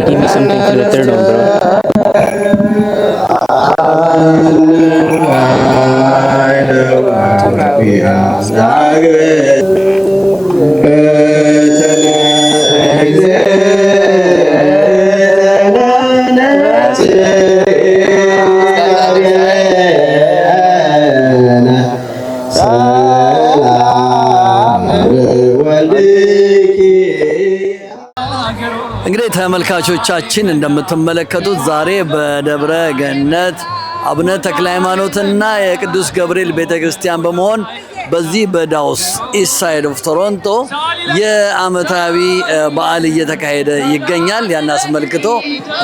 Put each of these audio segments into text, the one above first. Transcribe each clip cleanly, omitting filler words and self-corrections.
Hey, give me something to the third one, bro. እንግዲህ ተመልካቾቻችን እንደምትመለከቱት ዛሬ በደብረ ገነት አቡነ ተክለ ሃይማኖትና የቅዱስ ገብርኤል ቤተክርስቲያን በመሆን በዚህ በዳውስ ኢስት ሳይድ ኦፍ ቶሮንቶ የዓመታዊ በዓል እየተካሄደ ይገኛል። ያን አስመልክቶ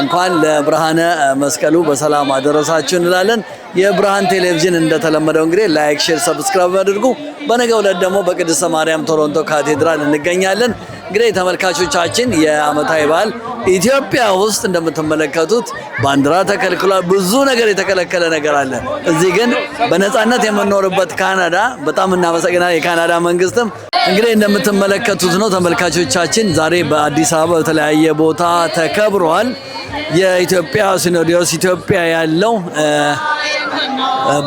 እንኳን ለብርሃነ መስቀሉ በሰላም አደረሳችሁ እንላለን። የብርሃን ቴሌቪዥን እንደተለመደው እንግዲህ ላይክ፣ ሼር፣ ሰብስክራይብ አድርጉ። በነገው ዕለት ደግሞ በቅድስተ ማርያም ቶሮንቶ ካቴድራል እንገኛለን። እንግዲህ ተመልካቾቻችን የዓመታዊ በዓል ኢትዮጵያ ውስጥ እንደምትመለከቱት ባንዲራ ተከልክሏል። ብዙ ነገር የተከለከለ ነገር አለ። እዚህ ግን በነፃነት የምንኖርበት ካናዳ በጣም እናመሰግናለን። የካናዳ መንግስትም እንግዲህ እንደምትመለከቱት ነው። ተመልካቾቻችን ዛሬ በአዲስ አበባ በተለያየ ቦታ ተከብሯል። የኢትዮጵያ ሲኖዶስ ኢትዮጵያ ያለው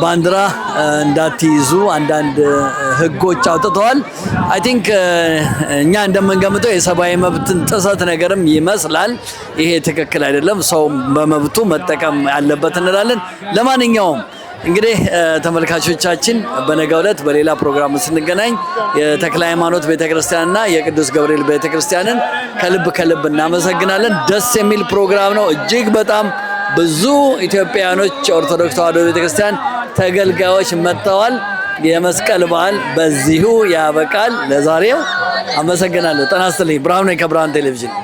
ባንዲራ እንዳትይዙ አንዳንድ ህጎች አውጥተዋል። አይ ቲንክ እኛ እንደምንገምተው የሰብአዊ መብትን ጥሰት ነገርም ይመስላል። ይሄ ትክክል አይደለም። ሰው በመብቱ መጠቀም ያለበት እንላለን። ለማንኛውም እንግዲህ ተመልካቾቻችን በነገው ዕለት በሌላ ፕሮግራም ስንገናኝ የተክለ ሃይማኖት ቤተክርስቲያንና የቅዱስ ገብርኤል ቤተክርስቲያንን ከልብ እናመሰግናለን። ደስ የሚል ፕሮግራም ነው። እጅግ በጣም ብዙ ኢትዮጵያውያኖች ኦርቶዶክስ ተዋሕዶ ቤተክርስቲያን ተገልጋዮች መጥተዋል። የመስቀል በዓል በዚሁ ያበቃል። ለዛሬው አመሰግናለሁ። ጤና ይስጥልኝ። ብርሃኑ ነኝ ከብርሃን ቴሌቪዥን።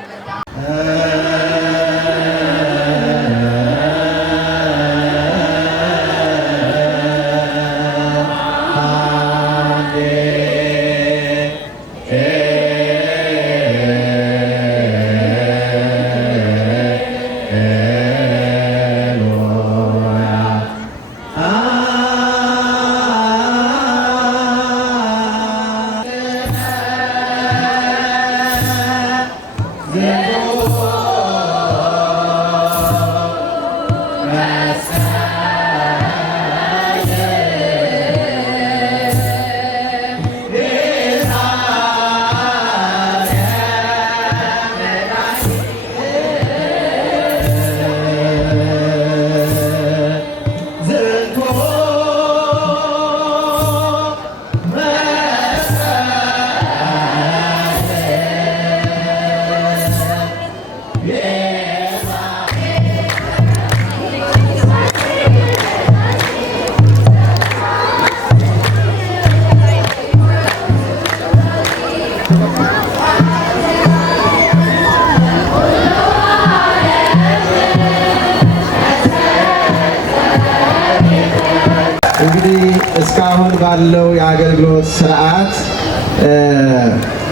እንግዲህ እስካሁን ባለው የአገልግሎት ስርዓት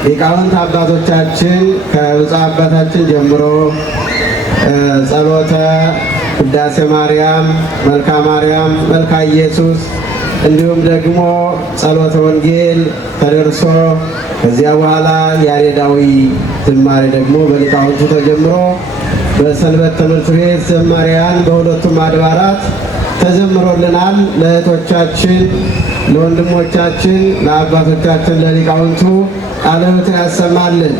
ሊቃውንት አባቶቻችን ከብፁዕ አባታችን ጀምሮ ጸሎተ ቅዳሴ ማርያም፣ መልካ ማርያም፣ መልካ ኢየሱስ እንዲሁም ደግሞ ጸሎተ ወንጌል ተደርሶ ከዚያ በኋላ ያሬዳዊ ዝማሬ ደግሞ በሊቃውንቱ ተጀምሮ በሰንበት ትምህርት ቤት ዘማሪያን በሁለቱም አድባራት ተዘምሮልናል። ለእህቶቻችን፣ ለወንድሞቻችን፣ ለአባቶቻችን፣ ለሊቃውንቱ ቃለ ሕይወትን ያሰማልን፣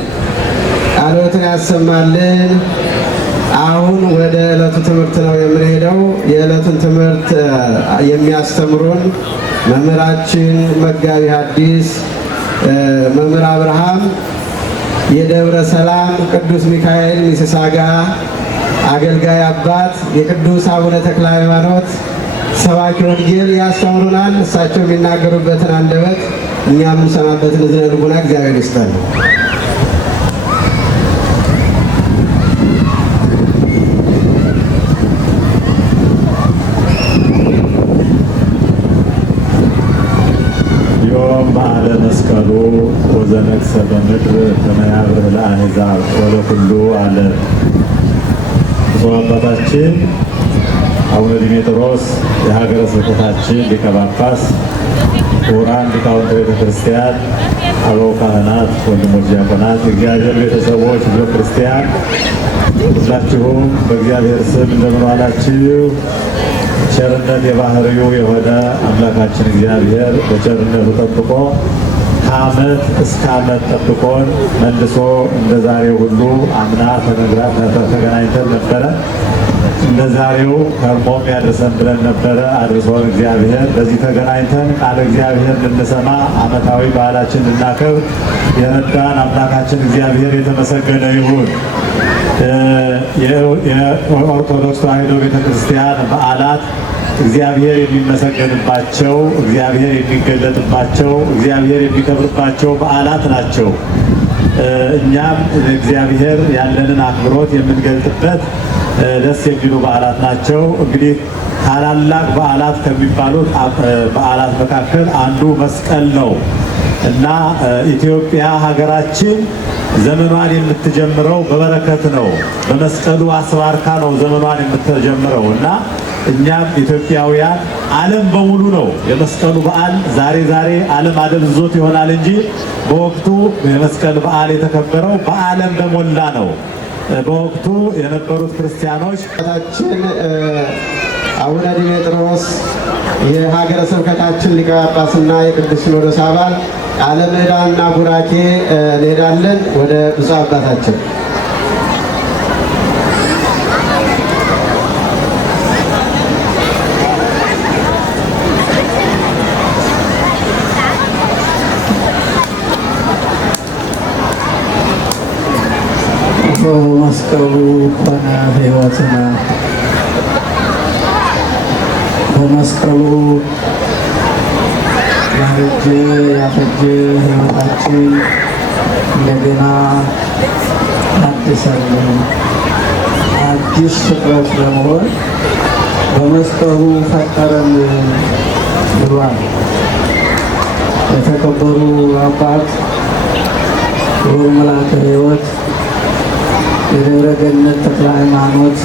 ቃለ ሕይወትን ያሰማልን። አሁን ወደ ዕለቱ ትምህርት ነው የምንሄደው። የዕለቱን ትምህርት የሚያስተምሩን መምህራችን መጋቢ ሐዲስ መምህር አብርሃም የደብረ ሰላም ቅዱስ ሚካኤል ሚስሳጋ አገልጋይ አባት የቅዱስ አቡነ ተክለ ሃይማኖት ሰባኪ ወንጌል ያስተምሩናል። እሳቸው የሚናገሩበትን አንደበት እኛ የምንሰማበትን እዝነ ልቡና እግዚአብሔር ይስጠን። ዮም በዓለ መስቀሉ ወዘነግሠ በምድር ከመ ያብርህ ለአሕዛብ ወለኩሉ ዓለም። ብፁዕ አባታችን አቡነ ዲሜጥሮስ የሀገረ ስብከታችን ሊቀ ጳጳስ፣ ክቡራን ሊቃውንተ ቤተ ክርስቲያን፣ አበው ካህናት፣ ወንድሞች ዲያቆናት፣ የእግዚአብሔር ቤተሰቦች በክርስቲያን ሁላችሁም በእግዚአብሔር ስም እንደምን ዋላችሁ? ቸርነት የባህሪው የሆነ አምላካችን እግዚአብሔር በቸርነቱ ጠብቆ ከዓመት እስከ ዓመት ጠብቆን መልሶ እንደ ዛሬው ሁሉ አምና ተገናኝተን ነበረ። እንደ ዛሬው ከርሞም ያድርሰን ብለን ነበረ። አድርሶን እግዚአብሔር በዚህ ተገናኝተን ቃለ እግዚአብሔር ልንሰማ ዓመታዊ በዓላችን ልናከብር የረዳን አምላካችን እግዚአብሔር የተመሰገነ ይሁን። የኦርቶዶክስ ተዋሕዶ ቤተክርስቲያን በዓላት እግዚአብሔር የሚመሰገንባቸው፣ እግዚአብሔር የሚገለጥባቸው፣ እግዚአብሔር የሚከብርባቸው በዓላት ናቸው። እኛም እግዚአብሔር ያለንን አክብሮት የምንገልጥበት ደስ የሚሉ በዓላት ናቸው። እንግዲህ ታላላቅ በዓላት ከሚባሉት በዓላት መካከል አንዱ መስቀል ነው እና ኢትዮጵያ ሀገራችን ዘመኗን የምትጀምረው በበረከት ነው። በመስቀሉ አስባርካ ነው ዘመኗን የምትጀምረው እና እኛም ኢትዮጵያውያን ዓለም በሙሉ ነው የመስቀሉ በዓል ዛሬ ዓለም አደብዝዞት ይሆናል እንጂ በወቅቱ የመስቀል በዓል የተከበረው በዓለም በሞላ ነው። በወቅቱ የነበሩት ክርስቲያኖች ታችን አቡነ ዲሜጥሮስ የሀገረ ስብከታችን ሊቀ ጳጳስና የቅዱስ ሲኖዶስ አባል ቃለ ምዕዳንና ቡራኬ እንሄዳለን። ወደ ብፁዕ አባታችን በመስቀሉ ኮነ ሕይወትና በመስቀሉ ያረጀ ያፈጀ ሕይወታችን እንደገና አድሰልን አዲስ ፍጥረት ለመሆን በመስቀሉ ፈጠረን ብሏል። የተከበሩ አባት ወመላከ ሕይወት የደብረ ገነት ተክለ ሃይማኖት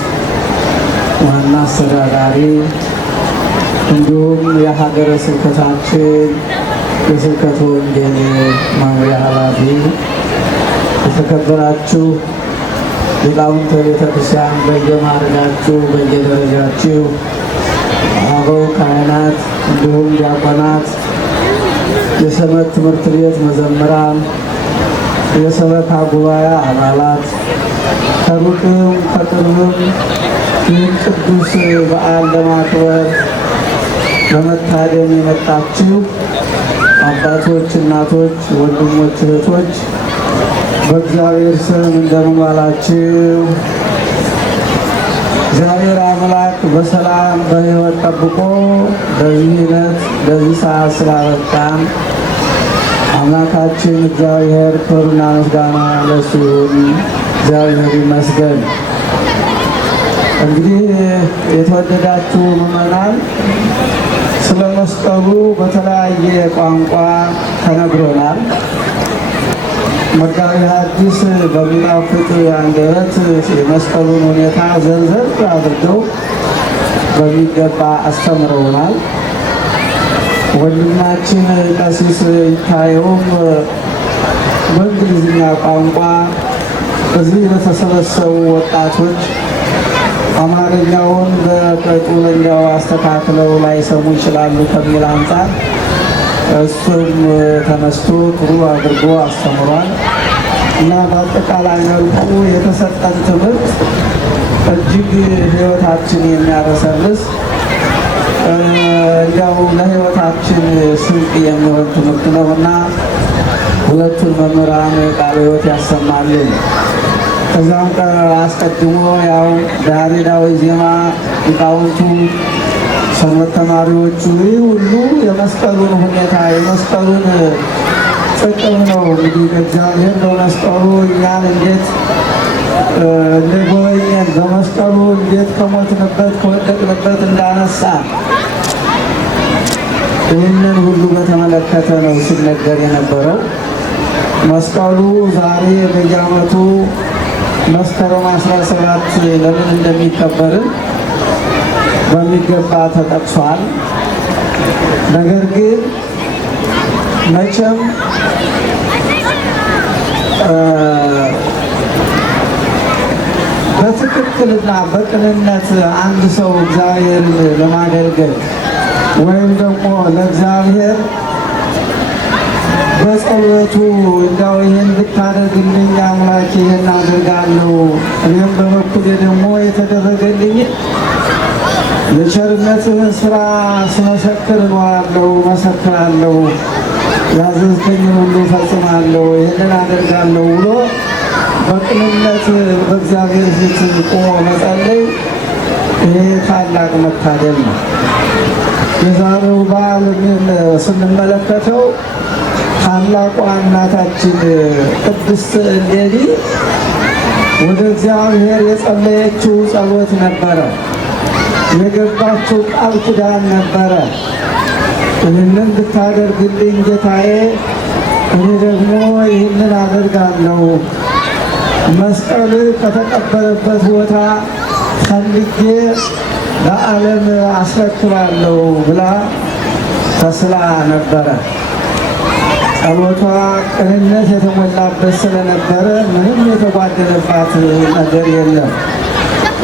ዋና አስተዳዳሪ እንዲሁም የሀገረ ስብከታችን የስብከተ ወንጌል መምሪያ ኃላፊ፣ የተከበራችሁ ሊቃውንተ ቤተ ክርስቲያን በየማዕረጋችሁ በየደረጃችሁ፣ አበው ካህናት እንዲሁም ዲያቆናት፣ የሰንበት ትምህርት ቤት መዘምራን፣ የሰበካ ጉባኤ አባላት፣ ከሩቅም ከቅርብም ይህን ቅዱስ በዓል ለማክበር ለመታደም የመጣችሁ አባቶች፣ እናቶች፣ ወንድሞች፣ እህቶች በእግዚአብሔር ስም እንደምን ዋላችሁ? እግዚአብሔር አምላክ በሰላም በሕይወት ጠብቆ በዚህ ዕለት በዚህ ሰዓት ስላበቃን አምላካችን እግዚአብሔር ክብርና ምስጋና ለእሱ ይሁን። እግዚአብሔር ይመስገን። እንግዲህ የተወደዳችሁ ምዕመናን ስለ መስቀሉ በተለያየ ቋንቋ ተነግሮናል። መጋቤ ሐዲስ በሚጣፍጥ አንደበት የመስቀሉን ሁኔታ ዘርዘር አድርገው በሚገባ አስተምረውናል። ወንድማችን ቀሲስ ይታየውም በእንግሊዝኛ ቋንቋ እዚህ በተሰበሰቡ ወጣቶች አማርኛውን በቀጡለኛው አስተካክለው ላይሰሙ ይችላሉ ከሚል አንጻር እሱም ተነስቶ ጥሩ አድርጎ አስተምሯል እና በአጠቃላይ መልኩ የተሰጠን ትምህርት እጅግ ሕይወታችን የሚያረሰርስ እንዲያው ለሕይወታችን ስንቅ የሚሆን ትምህርት ነው እና ሁለቱን መምህራን ቃለ ሕይወት ያሰማልን። ከዛም አስቀድሞ ያው በያሬዳዊ ዜማ ሊቃውንቱ፣ ሰንበት ተማሪዎቹ ይህ ሁሉ የመስቀሉን ሁኔታ የመስቀሉን ጥቅም ነው እንግዲህ እግዚአብሔር በመስቀሉ እኛን እንዴት እንደጎበኘን በመስቀሉ እንዴት ከሞትንበት ከወደቅንበት እንዳነሳ ይህንን ሁሉ በተመለከተ ነው ሲነገር የነበረው። መስቀሉ ዛሬ በየዓመቱ መስከረም 17 ለምን እንደሚከበርን በሚገባ ተጠቅሷል። ነገር ግን መቼም በትክክልና በቅንነት አንድ ሰው እግዚአብሔርን ለማገልገል ወይም ደግሞ ለእግዚአብሔር በጸሎቱ እንዳው ይህን ብታደርግልኝ አምላኬ ይህን አደርጋለሁ፣ እኔም በበኩሌ ደግሞ የተደረገልኝ የቸርነትህን ስራ ስመሰክር እኖራለሁ፣ መሰክራለሁ፣ ያዘዝከኝን ሁሉ ፈጽማለሁ፣ ይህንን አደርጋለሁ ብሎ በቅንነት በእግዚአብሔር ፊት ቆሞ መጸለይ ይሄ ታላቅ መታደል ነው። የዛሬው በዓል ስንመለከተው ታላቋ እናታችን ቅድስት እሌኒ ወደ እግዚአብሔር የጸለየችው ጸሎት ነበረ። የገባችው ቃል ኪዳን ነበረ። ይህንን ብታደርግልኝ ጌታዬ፣ እኔ ደግሞ ይህንን አደርጋለሁ፣ መስቀል ከተቀበረበት ቦታ ፈልጌ ለዓለም አስረክባለሁ ብላ ተስላ ነበረ። ጸሎቷ ቅንነት የተሞላበት ስለነበረ ምንም የተጓደለባት ነገር የለም።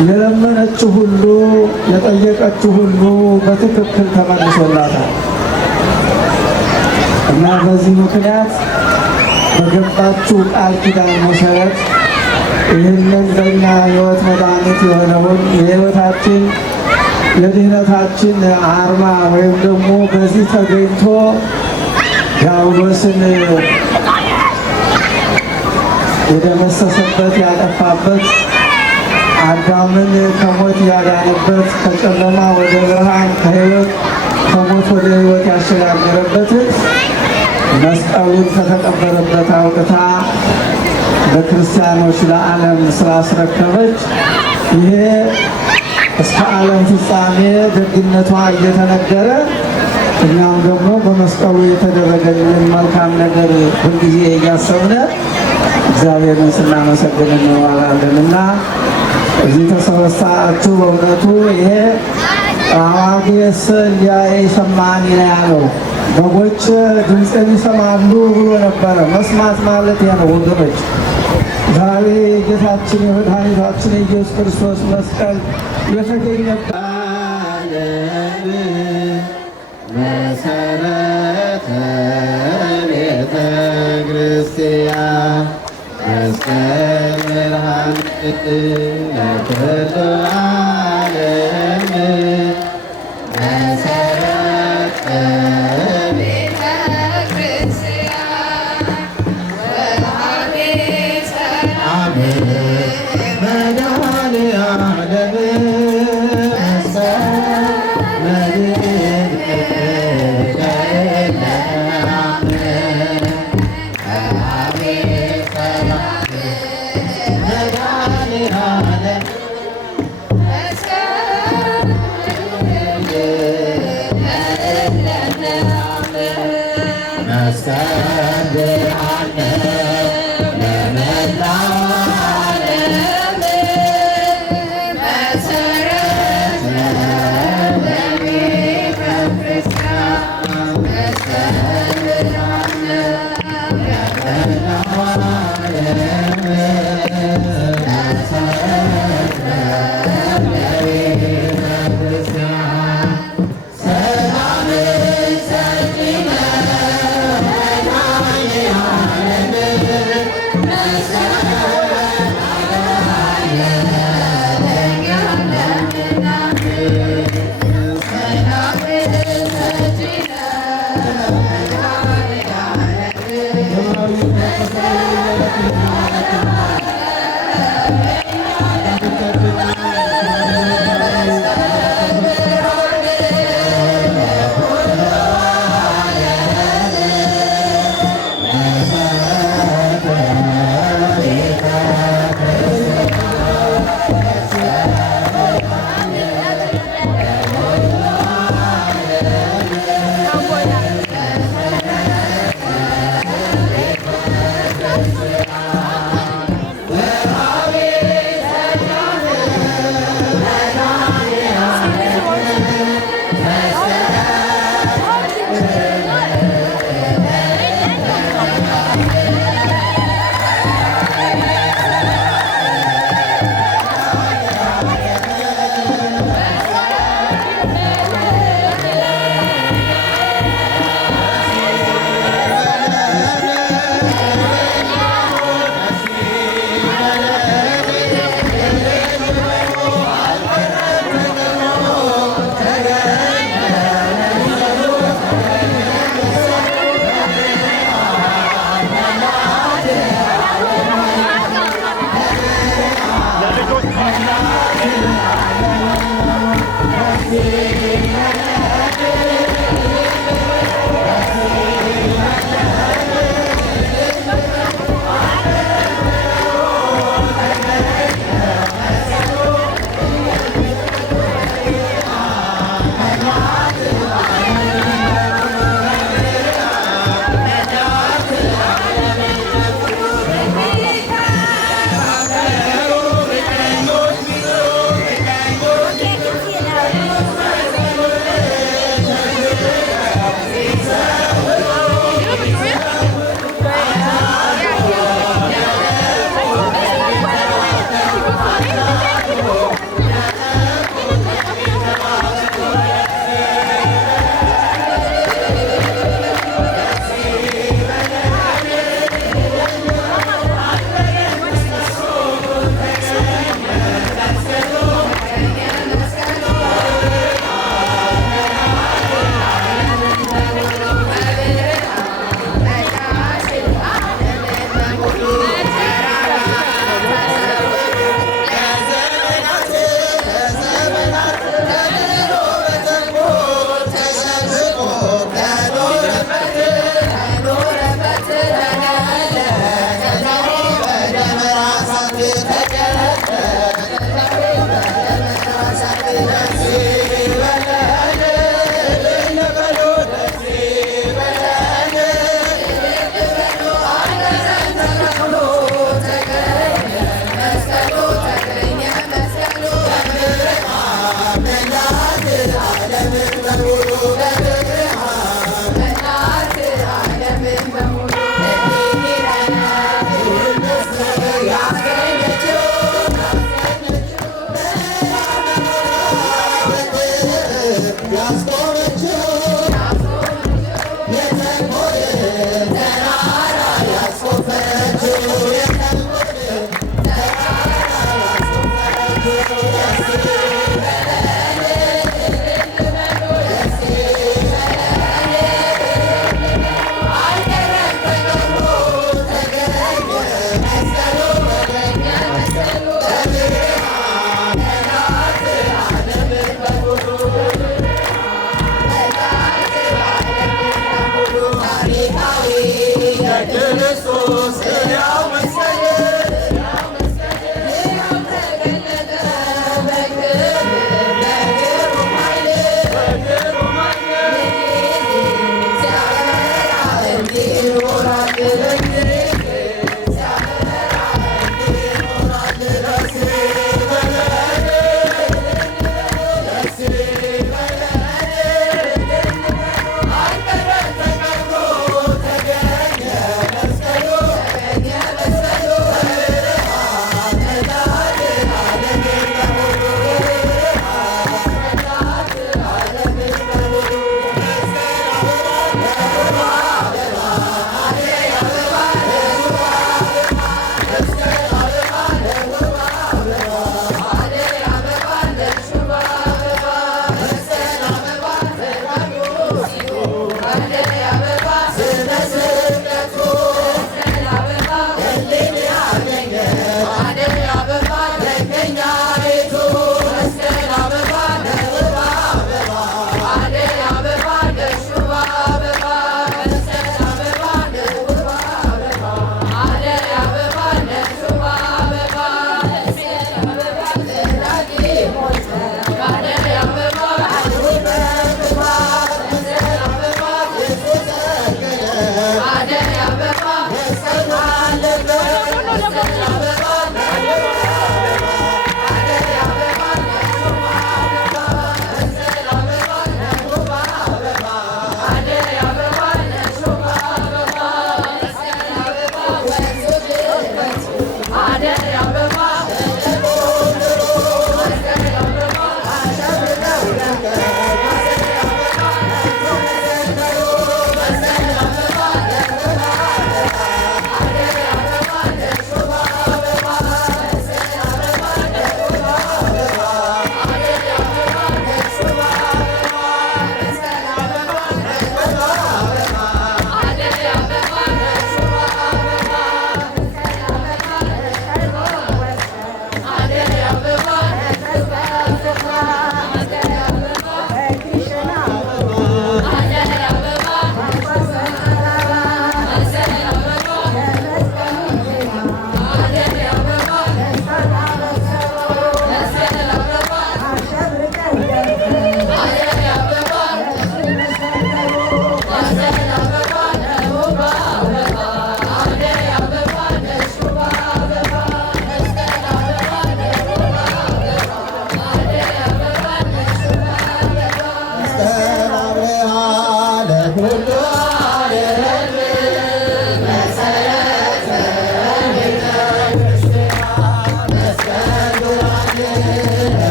የለመነችው ሁሉ የጠየቀችው ሁሉ በትክክል ተመልሶላታል እና በዚህ ምክንያት በገባችው ቃል ኪዳን መሰረት ይህንን በእኛ ሕይወት መድኃኒት የሆነውን የሕይወታችን የድኅነታችን አርማ ወይም ደግሞ በዚህ ተገኝቶ ዲያብሎስን የደመሰሰበት ያጠፋበት አዳምን ከሞት ያዳነበት ከጨለማ ወደ ብርሃን ከሕይወት ከሞት ወደ ሕይወት ያሸጋገረበትን መስቀሉን ከተቀበረበት አውጥታ ለክርስቲያኖች ለዓለም ስላስረከበች ይሄ እስከ ዓለም ፍጻሜ ደግነቷ እየተነገረ እኛም ደግሞ በመስቀሉ የተደረገልን መልካም ነገር ሁልጊዜ እያሰብነ እግዚአብሔርን ስናመሰግን እንዋላለንና እዚህ ተሰበሰባችሁ። በእውነቱ ይሄ አዋጌስ ሊያየ ሰማኒ ነው ያለው። በጎች ድምፅን ይሰማሉ ብሎ ነበረ። መስማት ማለት ያ ነው ወገኖች። ዛሬ ጌታችን የመድኃኒታችን የኢየሱስ ክርስቶስ መስቀል የተገኘበት መሰረተ ቤተ ክርስቲያን መስቀል ብርሃን ለኩሉ ዓለም መሰረተ ቤተ ክርስቲያን ወሃቤ ሰላም መድኃኔዓለም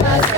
Let's go.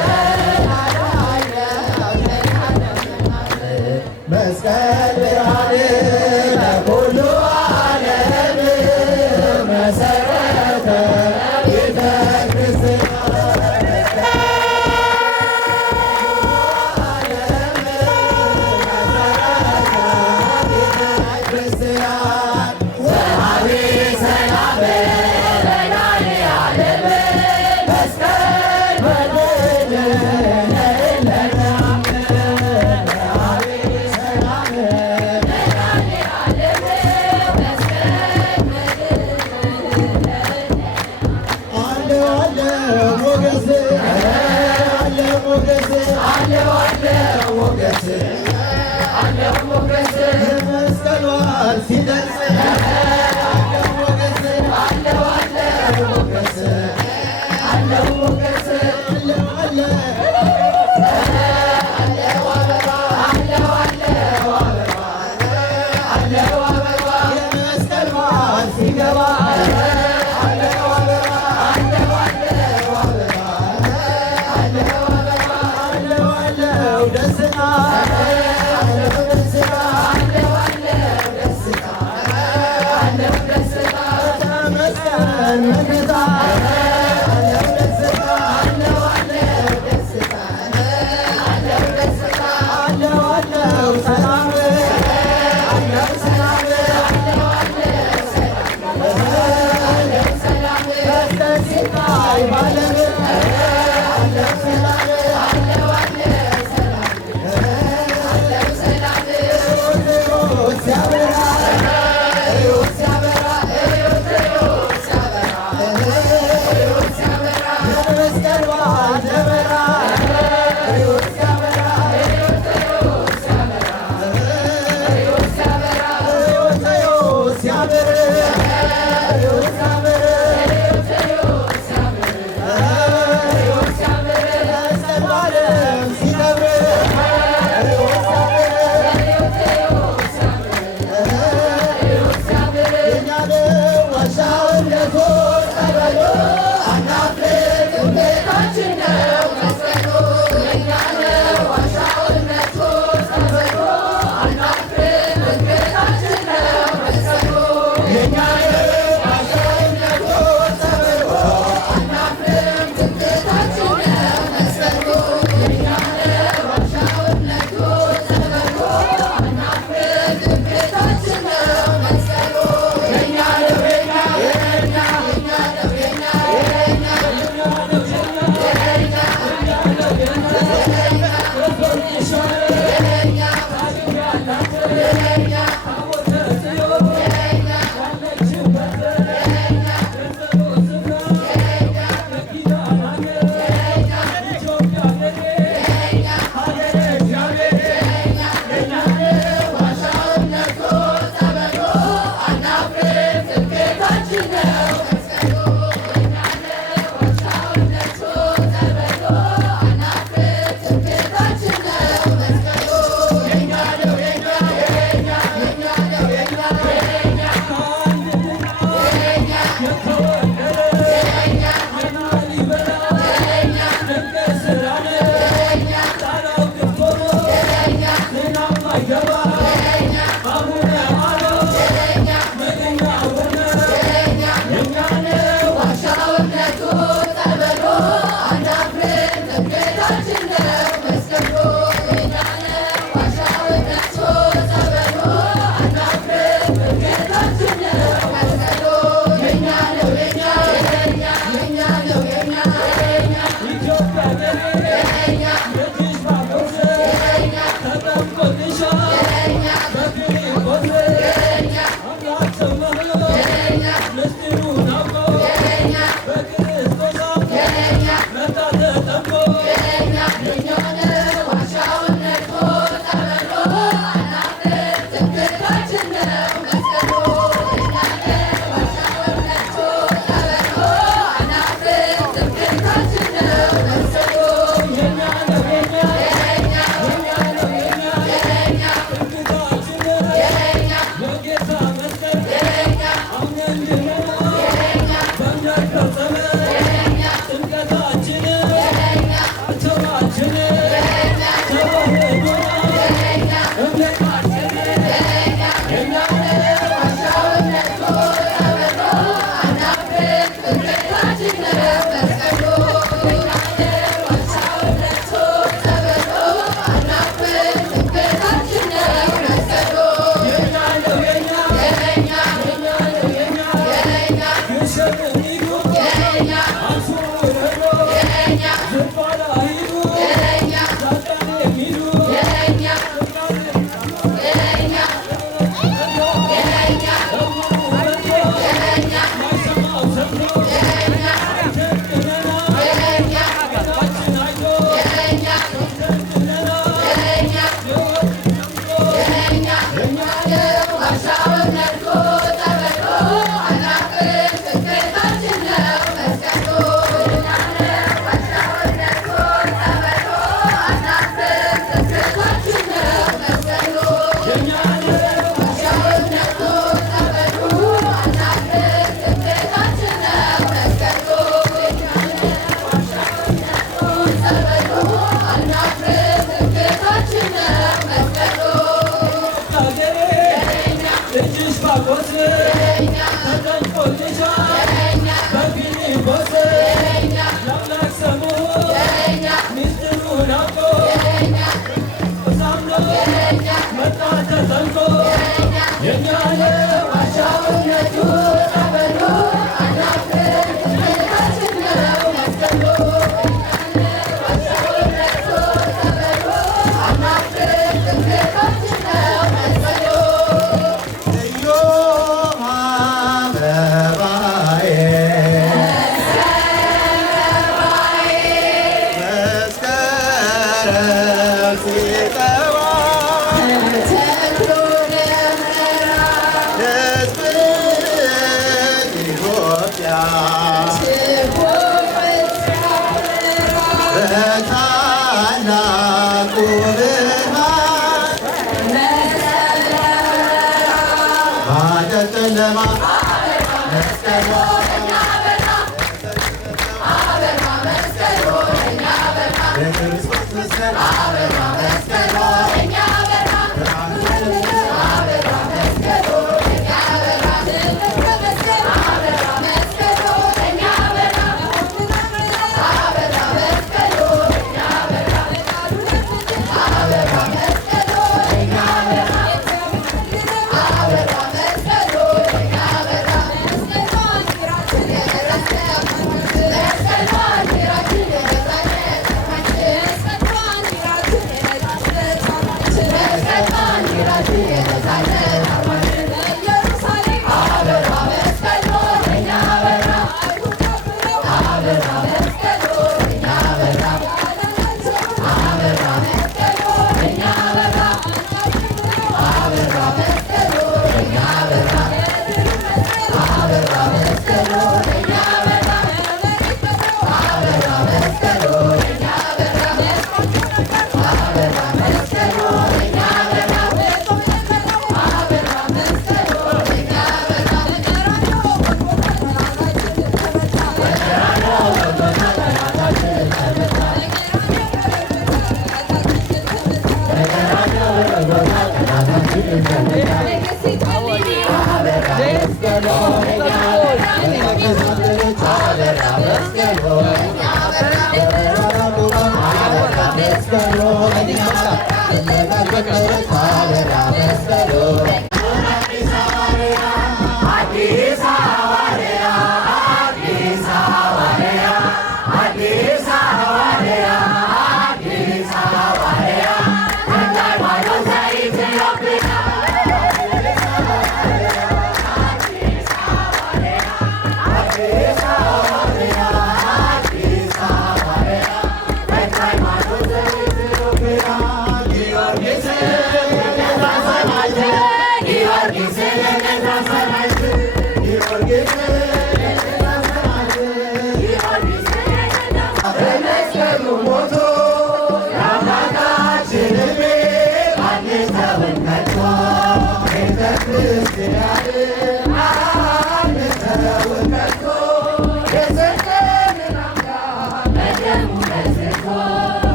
Yeah. በታላቁ ብርሃን ባጨለማ መስቀሉ የክርስቶስ መስቀል Yeah.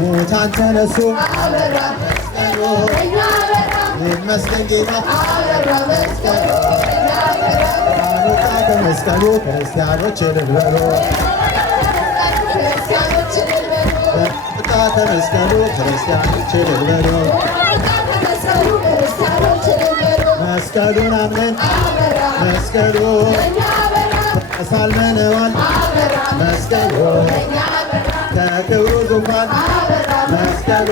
ሙታን ተነሱ ይመስገን ጌታ ከመስቀሉ ክርስቲያኖች እልል በሉ ከመስቀሉ ክርስቲያኖች እልል በሉ መስቀሉን አምነን መስቀሉ ተሳልመነዋል መስቀሉ ከክብሩ ዙፋን መስቀሉ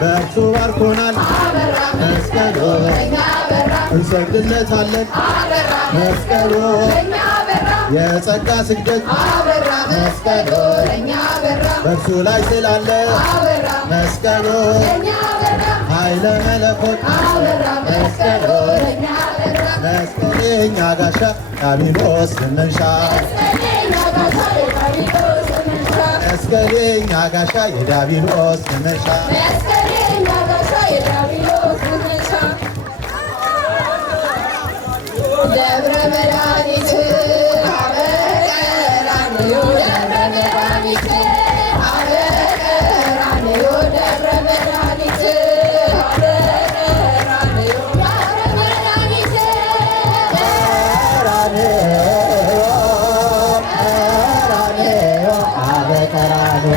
በእርሱ ባርኮናል መስቀሉ እንሰግድለታለን መስቀሉ የጸጋ ስግደት መስቀሉ በእርሱ ላይ ስላለ መስቀሉ ኃይለ መለኮት መስቀሉ መስቀል የእኛ ጋሻ ዲያብሎስ መነሻ መስቀል የእኛ ጋሻ የዲያብሎስ መነሻ ደብረ መድኃኒት አበቀራንዮ ደብረ መድኃኒት አበቀራንዮ ደብረ መድኃኒት አበቀራንዮ ደብረ መድኃኒት ቀራንዮ ቀራንዮ በቀራንዮ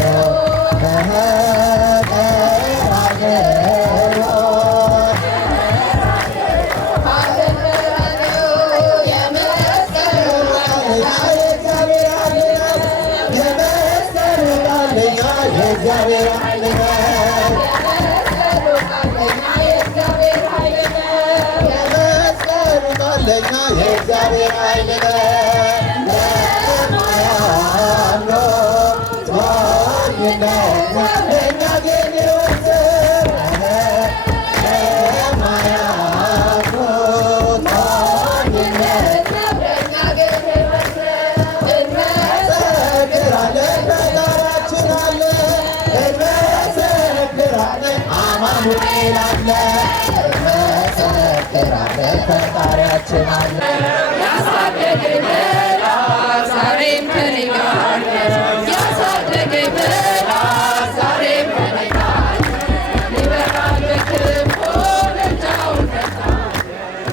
የእግዚአብሔር ኃይል ፈጣሪያችን አለ ያሳደገኝ መልአክ ዛሬም ከኔ ጋር ነው። ያሳደገኝ መልአክ ዛሬም ከኔ ጋር ነው። ይበራል በክንፉ ደጃውን ፈታ።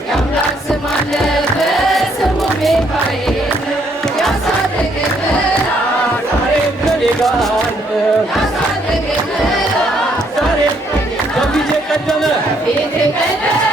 የአምላክ ስም አለበት ስሙ ሚካኤል ነው። ያሳደገኝ መልአክ ዛሬም ከኔ ጋር ነው። ያሳደገኝ መልአክ ዛሬም ከኔ ጋር ነው። ከፊቴ ቀደመ